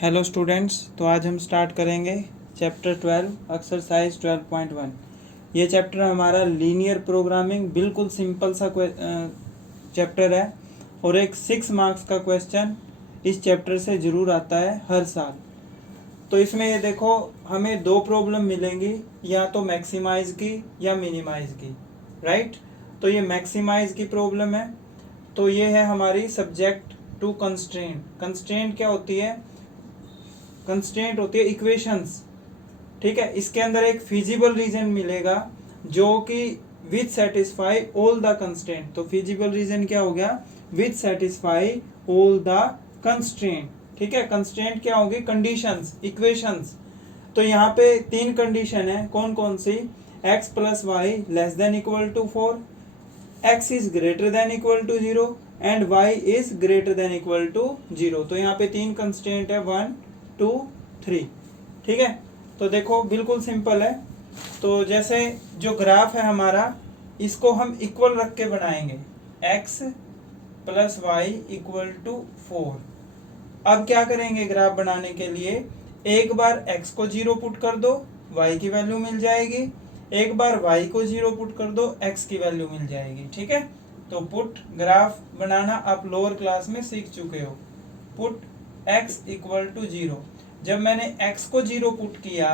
Hello students, तो आज हम स्टार्ट करेंगे चैप्टर 12 एक्सरसाइज 12.1। ये चैप्टर हमारा लीनियर प्रोग्रामिंग बिल्कुल सिंपल सा चैप्टर है और एक 6 मार्क्स का क्वेश्चन इस चैप्टर से ज़रूर आता है हर साल। तो इसमें ये देखो, हमें दो प्रॉब्लम मिलेंगी, या तो मैक्सिमाइज की या मिनिमाइज की, राइट। तो ये मैक्सिमाइज की प्रॉब्लम है। तो ये है हमारी सब्जेक्ट टू कंस्ट्रेंट। कंस्ट्रेंट क्या होती है? कंस्ट्रेंट होती है इक्वेशंस, ठीक है। इसके अंदर एक फिजिबल रीजन मिलेगा जो कि with satisfy all the constraint. तो फिजिबल रीजन क्या हो गया? With satisfy all the constraint, ठीक है। कंस्ट्रेंट क्या होगी? Conditions, equations. तो यहाँ पे 3 कंडीशन है, कौन कौन सी? x plus y less than equal to 4, x is greater than equal to 0 and y is greater than equal to 0। तो यहाँ पे 3 कंस्ट्रेंट है, 1 2 3, ठीक है। तो देखो बिल्कुल सिंपल है। तो जैसे जो ग्राफ है हमारा, इसको हम इक्वल रख के बनाएंगे, x plus y equal to 4। अब क्या करेंगे ग्राफ बनाने के लिए? एक बार x को 0 पुट कर दो, y की वैल्यू मिल जाएगी। एक बार y को 0 पुट कर दो, x की वैल्यू मिल जाएगी, ठीक है। तो पुट ग्राफ बनाना आप लोअर क्लास में सीख चुके हो। Put x equal to 0। जब मैंने x को 0 पुट किया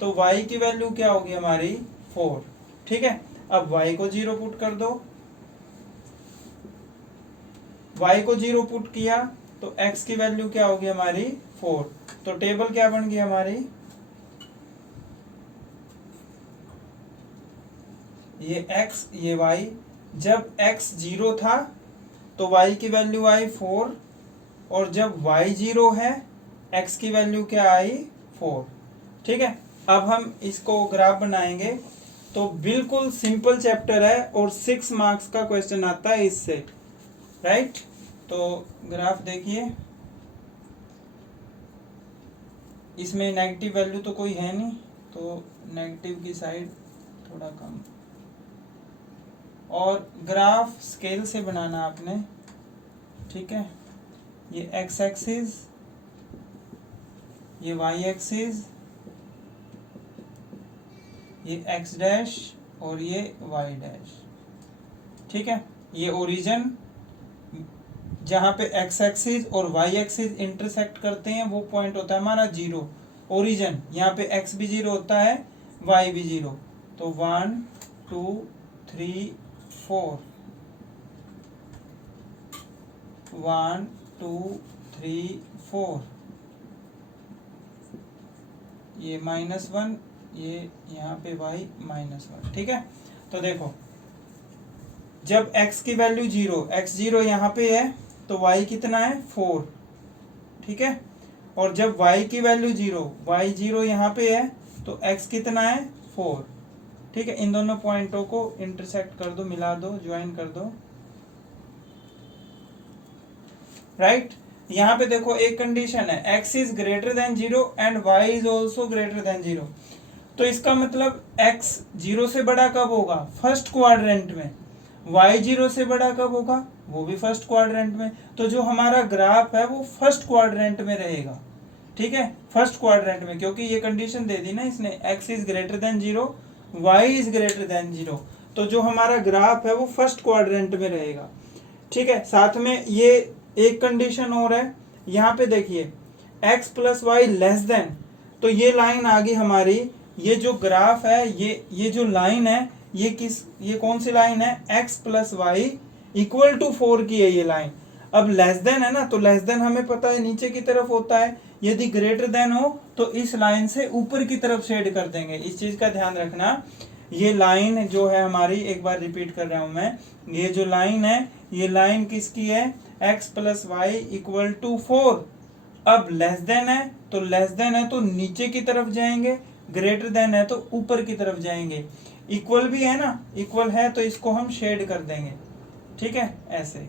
तो y की वैल्यू क्या होगी हमारी? 4, ठीक है। अब y को 0 पुट कर दो, y को 0 पुट किया तो x की वैल्यू क्या होगी हमारी? 4। तो टेबल क्या बन गई हमारी? ये x ये y। जब x 0 था तो y की वैल्यू आई 4, और जब y 0 है x की वैल्यू क्या आई? 4, ठीक है। अब हम इसको ग्राफ बनाएंगे। तो बिल्कुल सिंपल चैप्टर है और 6 मार्क्स का क्वेश्चन आता है इससे, राइट। तो ग्राफ देखिए, इसमें नेगेटिव वैल्यू तो कोई है नहीं, तो नेगेटिव की साइड थोड़ा कम। और ग्राफ स्केल से बनाना आपने, ठीक है। ये x एक्सिस, ये y एक्सिस, ये x डैश और ये y डैश, ठीक है। ये ओरिजिन जहाँ पे x एक्सिस और y एक्सिस इंटरसेक्ट करते हैं वो पॉइंट होता है हमारा 0, ओरिजिन। यहाँ पे x भी 0 होता है, y भी 0। तो 1 2 3 4, 1 2 3 4, ये -1, ये यहाँ पे y -1, ठीक है। तो देखो, जब x की वैल्यू 0, x 0 यहाँ पे है तो y कितना है? 4, ठीक है। और जब y की वैल्यू 0, y 0 यहाँ पे है तो x कितना है? 4, ठीक है। इन दोनों पॉइंटों को इंटरसेक्ट कर दो, मिला दो, ज्वाइन कर दो, राइट। यहाँ पे देखो एक कंडीशन है, x is greater than 0 and y is also greater than 0। तो इसका मतलब x 0 से बड़ा कब होगा? फर्स्ट क्वाड्रेंट में। y 0 से बड़ा कब होगा? वो भी फर्स्ट क्वाड्रेंट में। तो जो हमारा ग्राफ है वो फर्स्ट क्वाड्रेंट में रहेगा, ठीक है। फर्स्ट क्वाड्रेंट में, क्योंकि ये कंडीशन दे दी ना इसने, x is greater than 0, y is greater than 0। तो जो हमारा ग्राफ है वो फर्स्ट क्वाड्रेंट में रहेगा, ठीक है। साथ में ये एक कंडीशन और है, यहाँ पे देखिए x plus y less than. तो ये लाइन आ गई हमारी, ये जो ग्राफ है, ये जो लाइन है, ये कौन सी लाइन है? x plus y equal to 4 की है ये लाइन। अब लेस देन है ना, तो लेस देन हमें पता है नीचे की तरफ होता है, यदि ग्रेटर देन हो तो इस लाइन से ऊपर की तरफ शेड कर देंगे। इस चीज का ध्यान रखना। ये लाइन जो है हमारी, एक बार रिपीट कर रहा हूं मैं, ये जो लाइन है, ये लाइन किसकी है? x plus y equal to 4। अब लेस देन है तो लेस देन है तो नीचे की तरफ जाएंगे, ग्रेटर देन है तो ऊपर की तरफ जाएंगे। इक्वल भी है ना, इक्वल है तो इसको हम शेड कर देंगे, ठीक है, ऐसे।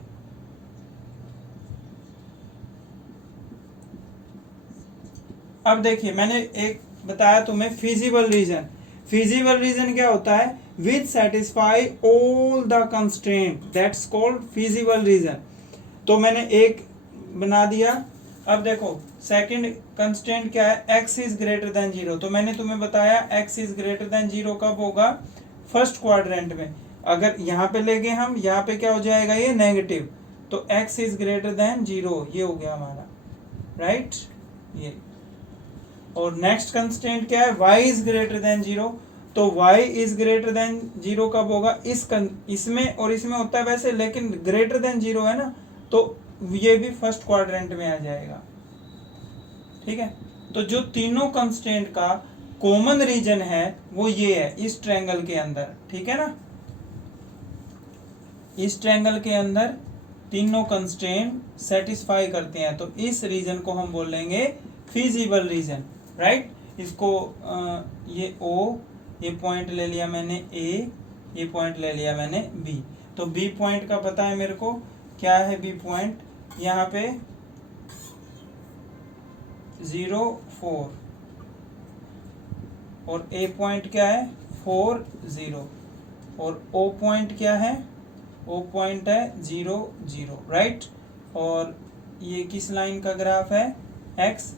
अब देखिए, मैंने एक बताया तुम्हें फिजिबल रीजन। फिजिबल रीजन क्या होता है? विच satisfy all the constraint, that's called feasible region. तो मैंने एक बना दिया, अब देखो सेकंड कंस्टेंट क्या है, x इज ग्रेटर देन 0। तो मैंने तुम्हें बताया x इज ग्रेटर देन 0 कब होगा, फर्स्ट क्वाड्रेंट में। अगर यहाँ पे ले गए हम, यहाँ पे क्या हो जाएगा, ये नेगेटिव, तो x इज ग्रेटर देन 0 ये हो गया हमारा, राइट ये। और नेक्स्ट कंस्टेंट क्या है, y इज ग्रेटर देन 0। तो y इज ग्रेटर देन 0 कब होगा, इसमें और इसमें होता है वैसे, लेकिन ग्रेटर देन 0 है ना, तो ये भी फर्स्ट क्वाड्रेंट में आ जाएगा, ठीक है। तो जो तीनों कंस्टेंट का कॉमन रीजन है वो ये है, इस ट्रायंगल के अंदर, ठीक है ना। इस ट्रायंगल के अंदर तीनों कंस्टेंट सेटिस्फाई करते हैं, तो इस रीजन को हम बोलेंगे फिजिबल रीजन, राइट। इसको ये O, ये पॉइंट ले लिया मैंने A, ये पॉइंट ले लिया मैंने B। तो B पॉइंट का पता है मेरे को, क्या है B पॉइंट, यहाँ पे 0 4, और A पॉइंट क्या है 4 0, और O पॉइंट क्या है, O पॉइंट है 0 0, राइट। और ये किस लाइन का ग्राफ है, x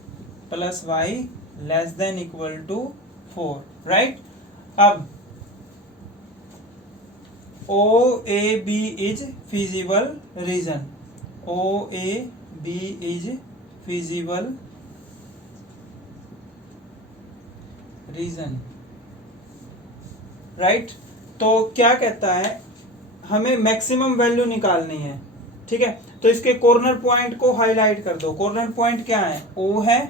plus y less than equal to 4, right. अब OAB is feasible region, OAB is feasible region, right. तो क्या कहता है, हमें मैक्सिमम वैल्यू निकालनी है, ठीक है। तो इसके कॉर्नर पॉइंट को हाईलाइट कर दो। कॉर्नर पॉइंट क्या है, O है,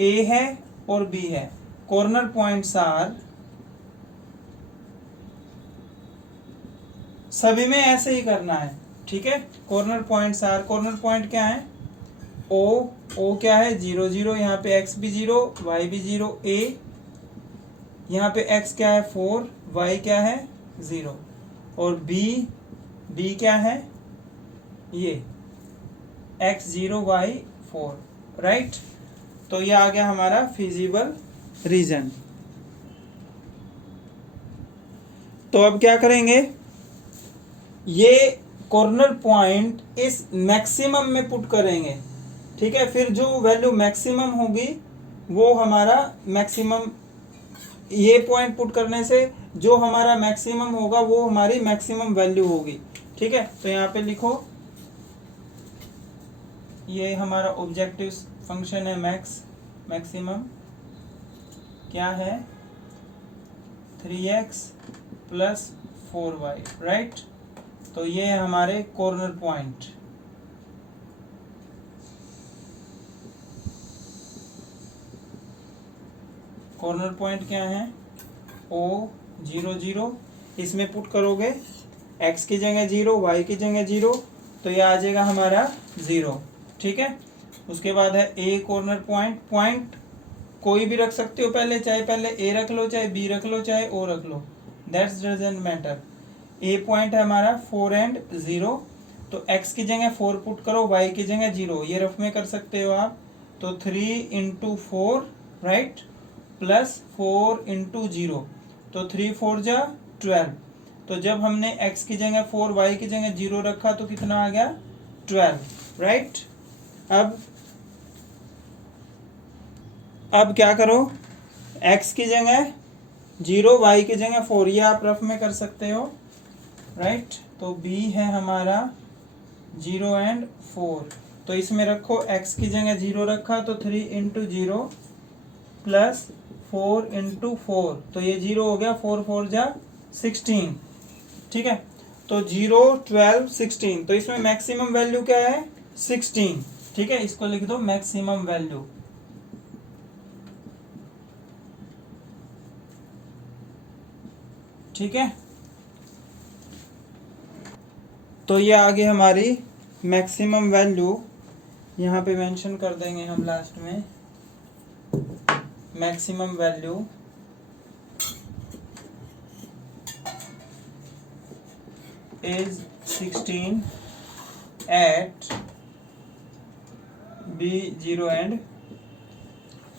A है और B है। कॉर्नर पॉइंट्स आर, सभी में ऐसे ही करना है, ठीक है। Corner points are, corner point क्या है, O क्या है 0 0, यहाँ पे x भी 0 y भी 0, A यहाँ पे x क्या है 4, y क्या है 0, और B क्या है ये x 0 y 4, राइट। तो ये आ गया हमारा फिजिबल रीजन। तो अब क्या करेंगे, ये कॉर्नर पॉइंट इस मैक्सिमम में पुट करेंगे, ठीक है। फिर जो वैल्यू मैक्सिमम होगी वो हमारा मैक्सिमम, ये पॉइंट पुट करने से जो हमारा मैक्सिमम होगा वो हमारी मैक्सिमम वैल्यू होगी, ठीक है। तो यहाँ पे लिखो, ये हमारा ऑब्जेक्टिव फंक्शन है मैक्सिमम क्या है 3x प्लस 4y, राइट। तो ये है हमारे कॉर्नर पॉइंट। कॉर्नर पॉइंट क्या है, O 0 0, इसमें पुट करोगे x की जगह 0, y की जगह 0, तो ये आ जाएगा हमारा 0, ठीक है। उसके बाद है A कॉर्नर पॉइंट, पॉइंट कोई भी रख सकते हो पहले, चाहे पहले A रख लो, चाहे B रख लो, चाहे O रख लो, that's doesn't matter. A point है हमारा 4 and 0, तो x की जगह 4 पुट करो, y की जगह 0, ये रफ में कर सकते हो आप। तो 3 into 4, राइट, प्लस 4 into 0, तो 3 4 जा 12। तो जब हमने x की जगह 4, y की जगह 0 रखा तो कितना आ गया 12, राइट। अब क्या करो, x की जगह 0, y की जगह 4, ये आप रफ में कर सकते हो, राइट। तो b है हमारा 0 and 4, तो इसमें रखो x की जगह 0 रखा तो 3 into 0 प्लस 4 into 4, तो ये 0 हो गया, 4 4 जा 16, ठीक है। तो 0 12 16, तो इसमें मैक्सिमम वैल्यू क्या है 16, ठीक है। इसको लिख दो मैक्सिमम वैल्यू, ठीक है। तो ये आगे हमारी मैक्सिमम वैल्यू, यहाँ पे मेंशन कर देंगे हम लास्ट में, maximum value is 16 at B 0 and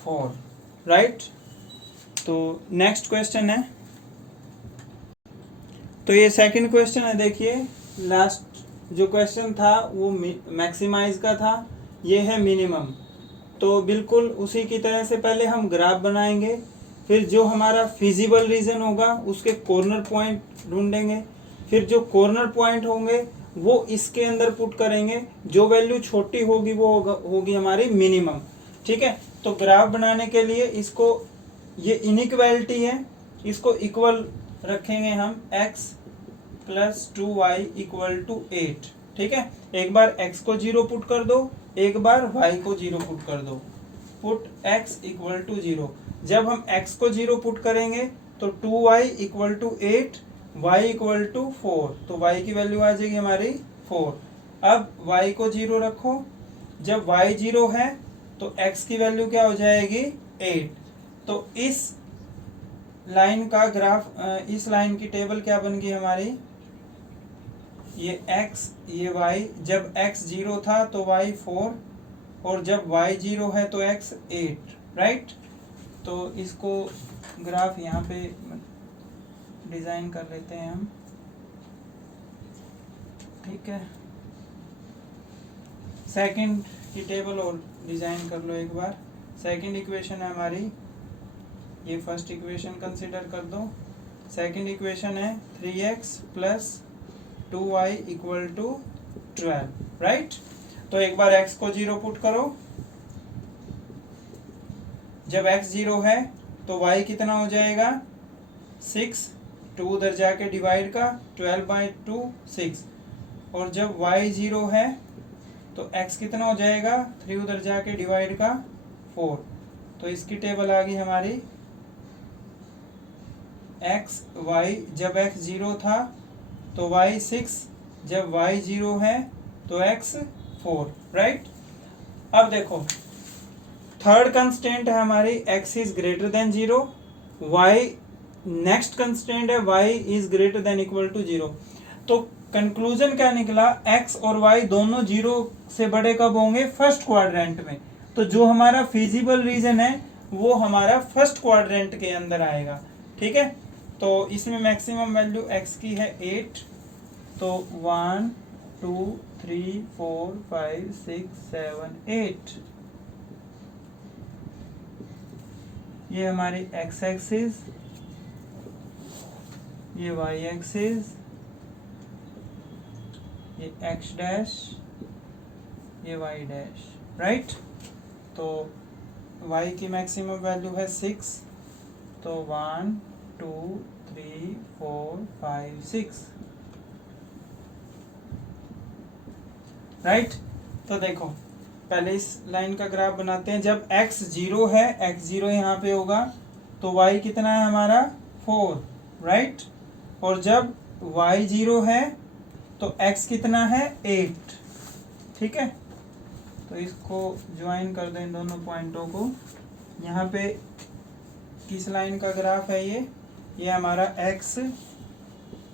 4, राइट। तो नेक्स्ट क्वेश्चन है, तो ये सेकंड क्वेश्चन है। देखिए लास्ट जो क्वेश्चन था वो मैक्सिमाइज का था, ये है मिनिमम। तो बिल्कुल उसी की तरह से पहले हम ग्राफ बनाएंगे, फिर जो हमारा फिजिबल रीजन होगा उसके कॉर्नर पॉइंट ढूंढेंगे, फिर जो कॉर्नर पॉइंट होंगे वो इसके अंदर पुट करेंगे, जो वैल्यू छोटी होगी वो होगी हमारी मिनिमम। ठीक है, तो ग्राफ बनाने के लिए इसको, ये इनइक्वालिटी है, इसको इक्वल रखेंगे हम x plus 2y equal to 8। ठीक है, एक बार x को 0 पुट कर दो, एक बार y को 0 पुट कर दो, पुट x इक्वल टू 0। जब हम x को 0 पुट करेंगे तो 2y equal to 8, y equal to 4, तो y की वैल्यू आ जाएगी हमारी 4। अब y को 0 रखो, जब y 0 है तो x की वैल्यू क्या हो जाएगी 8। तो इस लाइन का ग्राफ, इस लाइन की टेबल क्या बन गई हमारी, ये x ये y, जब x 0 था तो y 4, और जब y 0 है तो x 8, राइट। तो इसको ग्राफ यहाँ पे डिज़ाइन कर लेते हैं हम। ठीक है, सेकंड की टेबल और डिज़ाइन कर लो एक बार। सेकंड इक्वेशन है हमारी, ये फर्स्ट इक्वेशन कंसिडर कर दो। सेकंड इक्वेशन है 3x plus 2y equal to 12, right. तो एक बार x को 0 पुट करो, जब x 0 है तो y कितना हो जाएगा 6, 2 उधर जाके डिवाइड का 12/2 6, और जब y 0 है तो x कितना हो जाएगा 3 उधर जाके डिवाइड का 4। तो इसकी टेबल आ गई हमारी x y, जब x 0 था तो y 6, जब y 0 है तो x 4, राइट। अब देखो थर्ड कंस्टेंट है हमारी x is greater than 0, y next constant है y is greater than equal to 0। तो कंक्लूजन क्या निकला, x और y दोनों 0 से बड़े कब होंगे, फर्स्ट क्वाड्रेंट में। तो जो हमारा फिजिबल रीजन है वो हमारा फर्स्ट क्वाड्रेंट के अंदर आएगा। ठीक है, तो इसमें मैक्सिमम वैल्यू x की है 8, तो 1 2 3 4 5 6 7 8, ये हमारी x एक्सिस, ये y एक्सिस, ये x डैश, ये y डैश, राइट। तो y की मैक्सिमम वैल्यू है 6, तो 1 2 3 4 5 6, राइट। तो देखो पहले इस लाइन का ग्राफ बनाते हैं। जब x 0 है, x 0 यहाँ पे होगा, तो y कितना है हमारा 4, राइट। और जब y 0 है तो x कितना है 8। ठीक है, तो इसको ज्वाइन कर दें इन दोनों पॉइंटों को। यहाँ पे किस लाइन का ग्राफ है ये हमारा x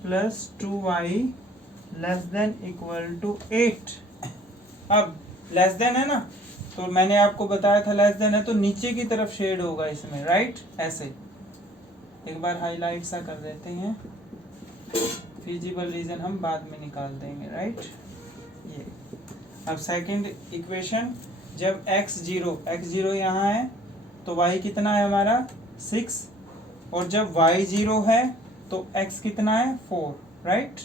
plus 2y less than equal to 8। अब लेस देन है ना, तो मैंने आपको बताया था लेस देन है तो नीचे की तरफ शेड होगा इसमें, राइट। ऐसे एक बार हाईलाइट सा कर देते हैं, फिजिबल रीजन हम बाद में निकाल देंगे, राइट। ये अब सेकंड इक्वेशन, जब x 0 यहाँ है तो y कितना है हमारा 6, और जब y 0 है तो x कितना है 4, राइट।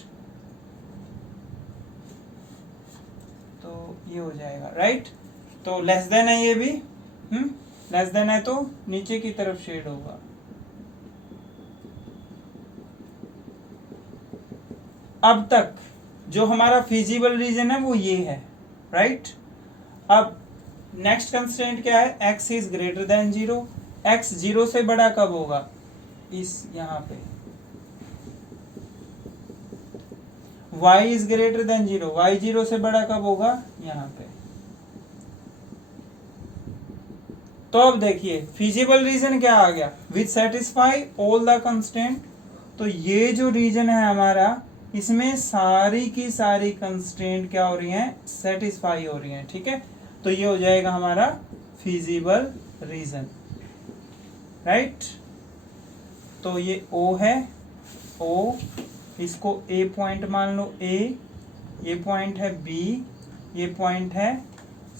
तो ये हो जाएगा, राइट। तो लेस देन है ये भी, लेस देन है तो नीचे की तरफ शेड होगा। अब तक जो हमारा फिजिबल रीजन है वो ये है, राइट। अब नेक्स्ट कंस्ट्रेंट क्या है, x is greater than 0। x 0 से बड़ा कब होगा, इस यहाँ पे y is greater than 0, y 0 से बड़ा कब होगा यहाँ पे। तो अब देखिए फिजिबल रीजन क्या आ गया, which satisfy all the constant. तो ये जो रीजन है हमारा, इसमें सारी की सारी कंस्ट्रेंट क्या हो रही हैं, सेटिस्फाई हो रही हैं। ठीक है, तो ये हो जाएगा हमारा फिजिबल रीजन, राइट। तो ये O है, O, इसको A पॉइंट मान लो, A, ये पॉइंट है B, ये पॉइंट है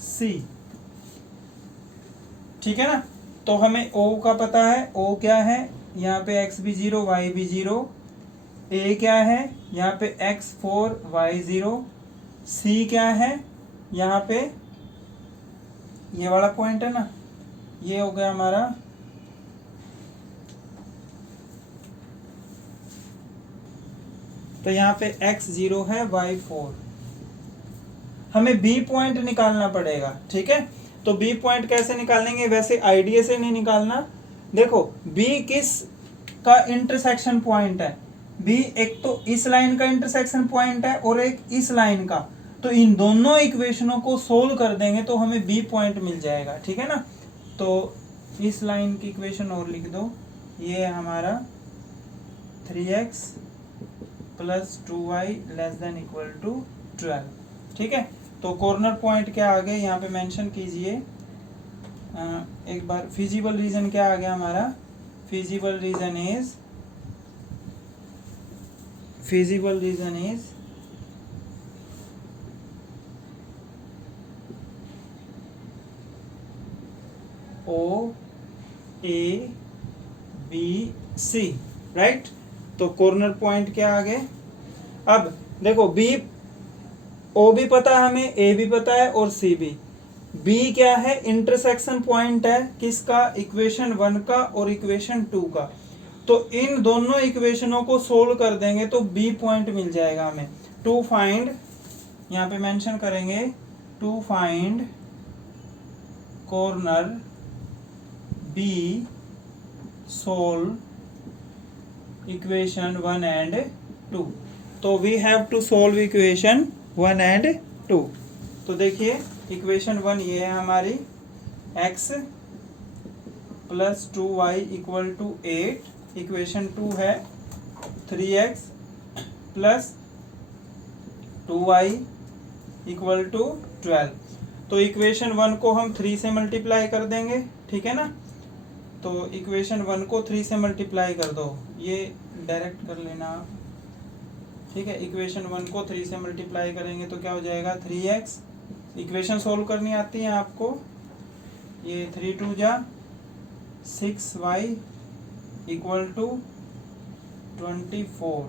सी, ठीक है ना। तो हमें ओ का पता है, ओ क्या है, यहाँ पे एक्स भी 0 वाई भी 0, ए क्या है यहाँ पे एक्स 4 वाई 0, सी क्या है यहाँ पे ये वाला पॉइंट है ना, ये हो गया हमारा तो यहाँ पे x 0 है y 4। हमें b पॉइंट निकालना पड़ेगा, ठीक है। तो b पॉइंट कैसे निकालेंगे, वैसे आईडिया से नहीं निकालना। देखो b किस का इंटरसेक्शन पॉइंट है, b एक तो इस लाइन का इंटरसेक्शन पॉइंट है और एक इस लाइन का। तो इन दोनों इक्वेशनों को सोल्व कर देंगे तो हमें b पॉइंट मिल जाएगा, ठीक है ना। तो इस लाइन की इक्वेशन और लिख दो, ये है हमारा 3x plus 2y less than equal to 12, ठीक है। तो कॉर्नर पॉइंट क्या आ गए यहाँ पे मेंशन कीजिए। एक बार फिजिबल रीजन क्या आ गया हमारा, feasible region is O A B C, right. तो कॉर्नर पॉइंट क्या आ गए। अब देखो बी ओ भी पता है हमें, ए भी पता है और सी भी। बी क्या है, इंटरसेक्शन पॉइंट है किसका, इक्वेशन 1 का और इक्वेशन 2 का। तो इन दोनों इक्वेशनों को सोल्व कर देंगे तो बी पॉइंट मिल जाएगा हमें। टू फाइंड, यहाँ पे मेंशन करेंगे to find corner B solve equation 1 and 2। तो we have to solve equation 1 and 2। तो देखिए इक्वेशन 1 ये है हमारी, x plus 2y equal to 8। Equation 2 है 3x plus 2y equal to 12। तो इक्वेशन 1 को हम 3 से मल्टीप्लाई कर देंगे, ठीक है ना। तो इक्वेशन 1 को 3 से मल्टीप्लाई कर दो, ये डायरेक्ट कर लेना आप, ठीक है। इक्वेशन 1 को 3 से मल्टीप्लाई करेंगे तो क्या हो जाएगा 3x। इक्वेशन सोल्व करनी आती है आपको, ये 3 2 जा 6y equal to 24,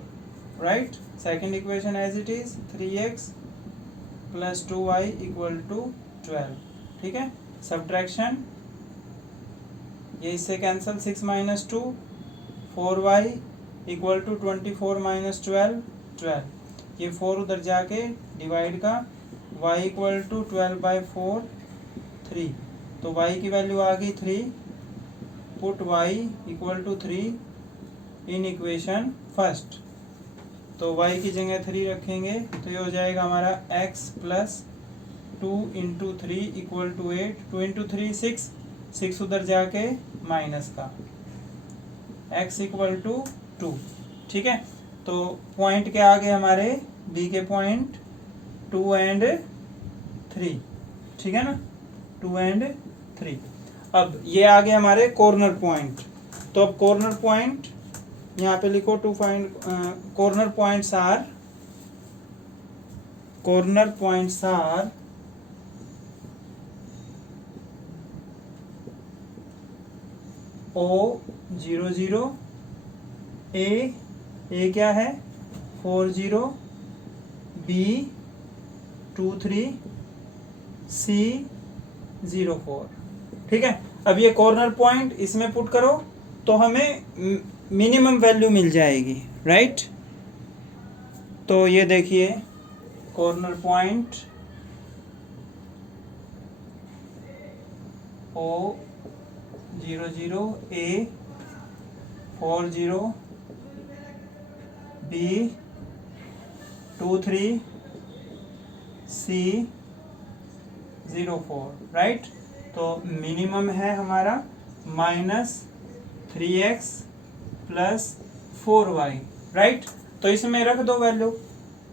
right. Second equation as it is 3x plus 2y equal to 12, ठीक है। सब्ट्रैक्शन, ये इससे cancel, 6 minus 2 4y equal to 24 minus 12 12। ये 4 उधर जाके डिवाइड का, y इक्वल टू 12/4 3। तो y की वैल्यू आ गई 3। Put y equal to 3 in equation first. तो y की जगह 3 रखेंगे तो ये हो जाएगा हमारा x plus 2 into 3 equal to 8। 2 into 3 6, 6 उधर जाके माइनस का, x इक्वल टू 2, ठीक है। तो पॉइंट क्या आ गए हमारे b के पॉइंट 2 and 3, ठीक है ना, 2 and 3। अब ये आ गए हमारे कॉर्नर पॉइंट। तो अब कॉर्नर पॉइंट यहाँ पे लिखो, to find corner points are O 0 0, A क्या है 4 0, B 2 3, C 0 4, ठीक है। अब ये कॉर्नर पॉइंट इसमें पुट करो तो हमें मिनिमम वैल्यू मिल जाएगी, राइट। तो ये देखिए corner point O 0 0, A 4 0, B 2 3, C 0 4, राइट। तो मिनिमम है हमारा -3x प्लस 4y, राइट। तो इसमें रख दो वैल्यू।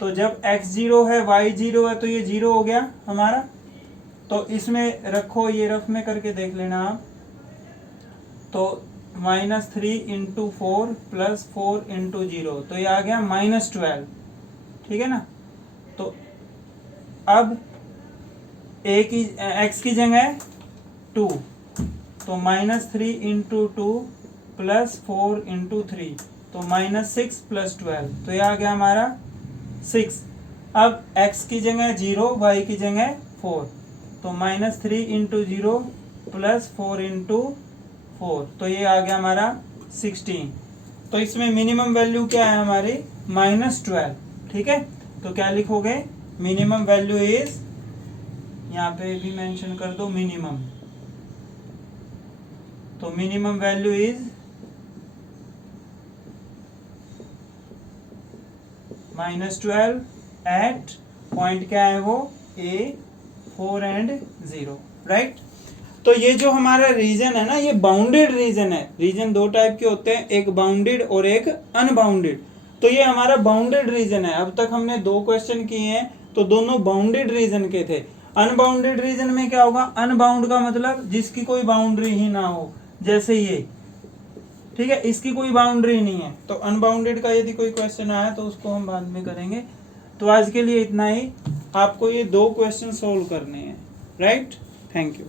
तो जब x 0 है y 0 है तो ये 0 हो गया हमारा। तो इसमें रखो, ये रफ में करके देख लेना आप। तो -3 इंटू 4 प्लस 4 इंटू 0, तो ये आ गया -12, ठीक है ना। तो अब एक्स की जगह 2, तो -3 इंटू 2 प्लस 4 इंटू 3, तो -6 प्लस 12, तो ये आ गया हमारा 6। अब x की जगह 0, y की जगह 4, तो -3 इंटू 0 प्लस 4 इंटू 4, तो ये आ गया हमारा 16। तो इसमें मिनिमम वैल्यू क्या है हमारी -12। ठीक है, तो क्या लिखोगे, मिनिमम वैल्यू इज, यहाँ पे भी मेंशन कर दो मिनिमम, तो minimum value is -12 at point क्या है वो A, 4 and 0, राइट। तो ये जो हमारा रीजन है ना, ये बाउंडेड रीजन है। रीजन दो टाइप के होते हैं, एक बाउंडेड और एक अनबाउंडेड। तो ये हमारा बाउंडेड रीजन है। अब तक हमने 2 क्वेश्चन किए हैं, तो दोनों बाउंडेड रीजन के थे। अनबाउंडेड रीजन में क्या होगा, अनबाउंड का मतलब जिसकी कोई बाउंड्री ही ना हो, जैसे ये, ठीक है, इसकी कोई बाउंड्री नहीं है। तो अनबाउंडेड का यदि कोई क्वेश्चन आया तो उसको हम बाद में करेंगे। तो आज के लिए इतना ही। आपको ये 2 क्वेश्चन सोल्व करने हैं, राइट। Thank you.